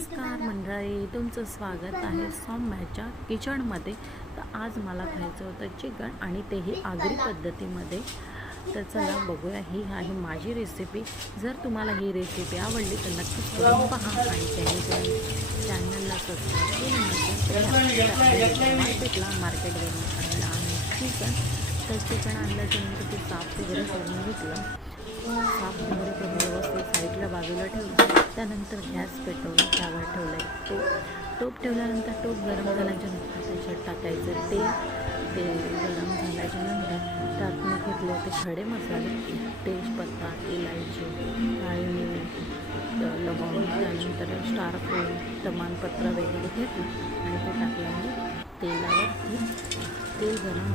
नमस्कार मंडळी, तुमचं स्वागत आहे सौम्याच्या किचनमध्ये. तर आज मला खायचं होतं चिकन आणि तेही आगरी पद्धतीमध्ये. तर चला बघूया, ही आहे माझी रेसिपी. जर तुम्हाला ही रेसिपी आवडली तर नक्कीच करून पहा आणि चॅनलला सबस्क्राईब केलं नसेल मार्केटवरून आणलं आणि चिकन आणल्याच्यानंतर ते साफ वगैरे करून घेतलं. साफ वगैरे करून व्यवस्थित साईडला बाजूला ठेवलं. त्यानंतर गॅस पेटवून त्यावर ठेवलं टोप ठेवल्यानंतर टोप गरम झाल्याच्यानंतर त्याच्यात टाकायचं तेल गरम झाल्याच्यानंतर त्यात मी घेतले होते खडे मसाले, तेजपत्ता, इलायची, काळी मिरी, लवंग, त्यानंतर स्टारफ्रूट, तमालपत्र वगैरे घेतलं आणि ते टाकल्यामुळे तेल गरम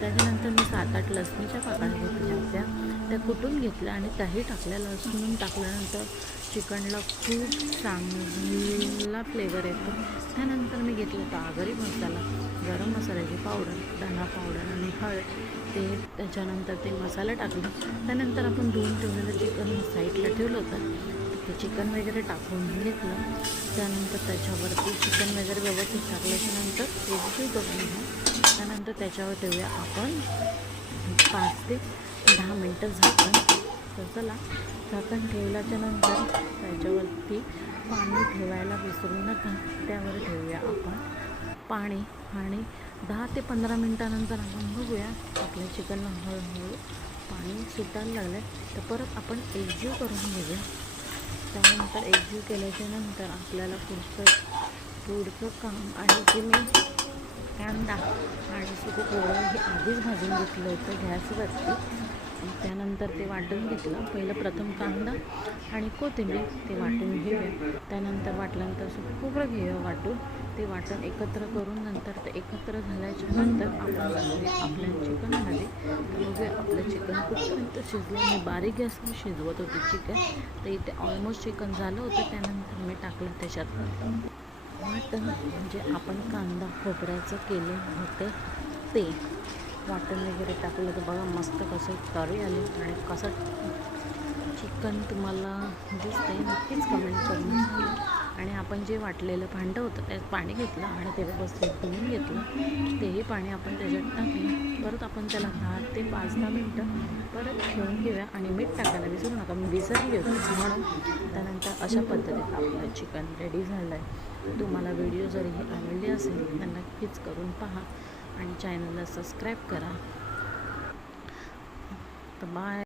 त्याच्यानंतर मी 7-8 लसणीच्या पाकळ्या घेतल्या होत्या, त्या कुटून घेतल्या आणि त्याही टाकल्या. लसूण टाकल्यानंतर चिकनला खूप चांगला फ्लेवर येतो. त्यानंतर मी घेतलं होतं आगरी मसाला, गरम मसाल्याची पावडर, धना पावडर आणि हळद. त्याच्यानंतर ते मसाला टाकलं. त्यानंतर आपण धुवून ठेवलेलं चिकन साईडला ठेवलं होतं. ते चिकन वगैरे टाकून घेतलं. त्यानंतर त्याच्यावरती चिकन वगैरे व्यवस्थित टाकल्याच्यानंतर ते करून घ्या. त्यानंतर त्याच्यावर ठेवूया आपण 5 ते 10 मिनटं झाकण. तर चला, झाकण ठेवल्याच्यानंतर त्याच्यावरती पाणी ठेवायला विसरू नका. त्यावर ठेवूया आपण पाणी आणि 10 ते 15 मिनटानंतर आपण बघूया आपल्या चिकनला हळूहळू पाणी सुटायला लागलं. तर परत आपण एकजीव करून घेऊया. त्यानंतर एकजीव केल्याच्यानंतर आपल्याला पुढचं काम आहे की मी कांदा आणि सुकं खोबरं हे आधीच भाजून घेतलं होतं गॅसवरती. त्यानंतर ते वाटून घेतलं. प्रथम कांदा आणि कोथिंबीर ते वाटून घेऊया. त्यानंतर वाटल्यानंतर सुकं खोबरं घेऊया वाटून. ते वाटण एकत्र करून नंतर ते एकत्र झाल्याच्यानंतर आपण आपल्या चिकनमध्ये बघूया आपलं चिकन कुठपर्यंत शिजलं. मी बारीक गॅसवर शिजवत होते चिकन. तर इथे ऑलमोस्ट चिकन झालं होतं. त्यानंतर मी टाकलं त्याच्यात वाटण, म्हणजे आपण कांदा खोबऱ्याचं केले होते ते वाटण वगैरे टाकलं. तर बघा मस्त कसं तरी आले आणि कसं चिकन तुम्हाला दिसते नक्कीच कमेंट करून सांगा. आणि आपण जे वाटलेलं भांडं होतं त्यात पाणी घेतलं आणि ते व्यवस्थित धुवून घेतलं. तेही पाणी आपण त्याच्यात टाकलं. परत आपण त्याला 10 ते 5-10 मिनटं परत ठेवून घेऊया आणि मीठ टाकायला विसरू नका. मी विसरली होती म्हणून. त्यानंतर अशा पद्धतीत आपलं चिकन रेडी झालं आहे. तुम्हाला व्हिडिओ जर ही आवडली असेल तर नक्कीच करून पहा आणि चॅनलला सबस्क्राईब करा. तर बाय.